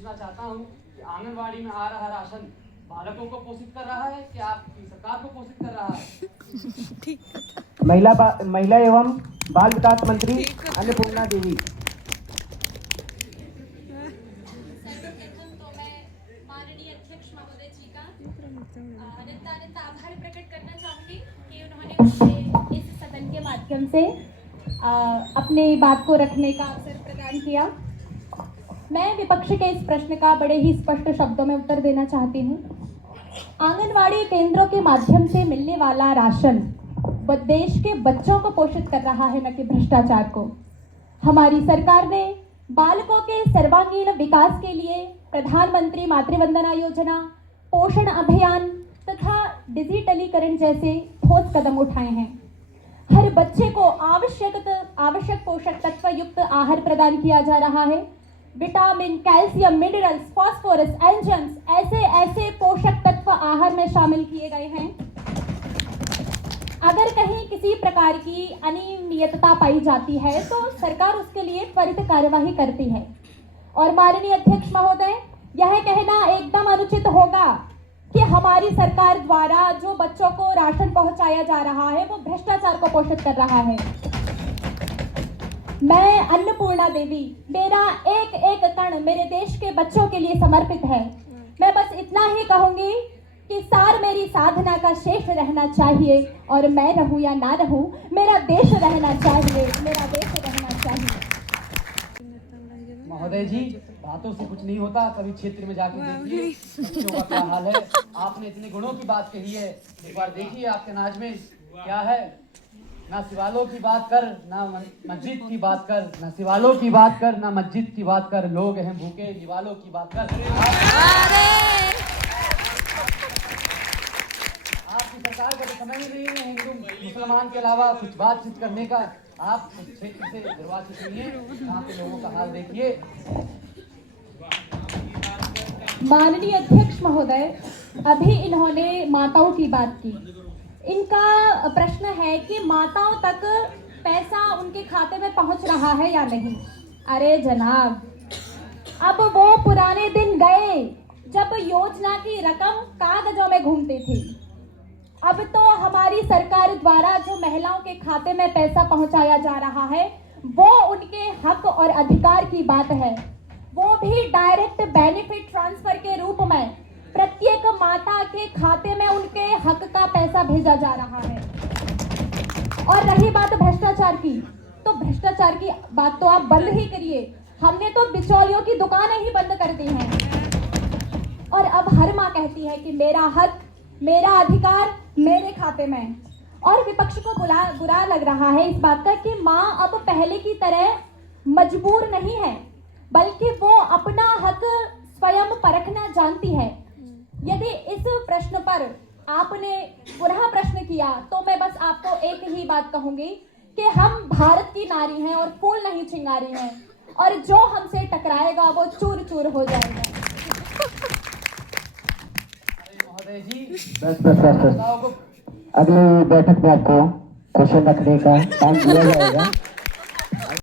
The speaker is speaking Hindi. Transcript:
पूछना चाहता हूँ कि आंगनवाड़ी में आ रहा राशन बालकों को पोषित कर रहा है कि आपकी सरकार को पोषित कर रहा है? महिला एवं बाल विकास मंत्री अन्नपूर्णा देवी। सर्वप्रथम तो मैं माननीय अध्यक्ष महोदय जी का अनंत आभार प्रकट करना चाहूंगी कि उन्होंने मुझे इस सदन के माध्यम से अपनी बात को रखने का अवसर प्रदान किया। मैं विपक्ष के इस प्रश्न का बड़े ही स्पष्ट शब्दों में उत्तर देना चाहती हूँ। आंगनवाड़ी केंद्रों के माध्यम से मिलने वाला राशन वो देश के बच्चों को पोषित कर रहा है, न कि भ्रष्टाचार को। हमारी सरकार ने बालकों के सर्वांगीण विकास के लिए प्रधानमंत्री मातृवंदना योजना, पोषण अभियान तथा डिजिटलीकरण जैसे ठोस कदम उठाए हैं। हर बच्चे को आवश्यक पोषक तत्व युक्त आहार प्रदान किया जा रहा है। Vitamin, calcium, minerals, phosphorus, enzymes ऐसे पोषक तत्व आहार में शामिल किए गए हैं। अगर कहीं किसी प्रकार की अनियमितता पाई जाती है तो सरकार उसके लिए त्वरित कार्यवाही करती है। और माननीय अध्यक्ष महोदय, यह कहना एकदम अनुचित होगा कि हमारी सरकार द्वारा जो बच्चों को राशन पहुंचाया जा रहा है वो भ्रष्टाचार को पोषित कर रहा है। मैं अन्नपूर्णा देवी, मेरा एक एक कण मेरे देश के बच्चों के लिए समर्पित है। मैं बस इतना ही कहूंगी कि सार मेरी साधना का शेष रहना चाहिए, और मैं रहूं या ना रहूं, मेरा देश रहना चाहिए, मेरा देश रहना चाहिए। महोदय जी, बातों से कुछ नहीं होता, कभी क्षेत्र में जाके देखिए बच्चों का क्या हाल है। आपने इतने गुणों की बात कही है, एक बार देखिए आपके नाज में क्या है। ना शिवालों की बात कर, ना मस्जिद की बात कर, ना शिवालों की बात कर, ना मस्जिद की बात कर, लोग हैं भूखे दीवालों की बात कर। आपकी सरकार का तो समय ही नहीं है हिंदू मुसलमान के अलावा कुछ बातचीत करने का। आप उस क्षेत्र से निर्वाचित हुई हैं, यहाँ के लोगों का हाल देखिए। माननीय अध्यक्ष महोदय, अभी इन्होंने माताओं की बात की। इनका प्रश्न है कि माताओं तक पैसा उनके खाते में पहुंच रहा है या नहीं। अरे जनाब, अब वो पुराने दिन गए जब योजना की रकम कागजों में घूमती थी। अब तो हमारी सरकार द्वारा जो महिलाओं के खाते में पैसा पहुंचाया जा रहा है वो उनके हक और अधिकार की बात है। वो भी डायरेक्ट बेनिफिट ट्रांसफर के रूप में प्रत्येक माता के खाते में उनके हक का पैसा भेजा जा रहा है। और रही बात भ्रष्टाचार की, तो भ्रष्टाचार की बात तो आप बंद ही करिए। हमने तो बिचौलियों की दुकानें ही बंद कर दी हैं। और अब हर माँ कहती है कि मेरा हक, मेरा अधिकार मेरे खाते में। और विपक्ष को बुरा लग रहा है इस बात का कि माँ अब पहले की तरह मजबूर नहीं है, बल्कि वो अपना हक स्वयं परखना जानती है। यदि इस प्रश्न पर आपने पुनः प्रश्न किया तो मैं बस आपको एक ही बात कहूंगी कि हम भारत की नारी हैं और फूल नहीं चिंगारी हैं, और जो हमसे टकराएगा वो चूर चूर हो जाएगा। महोदय जी, बस। अगली बैठक में आपको क्वेश्चन रखने का टाइम दिया जाएगा।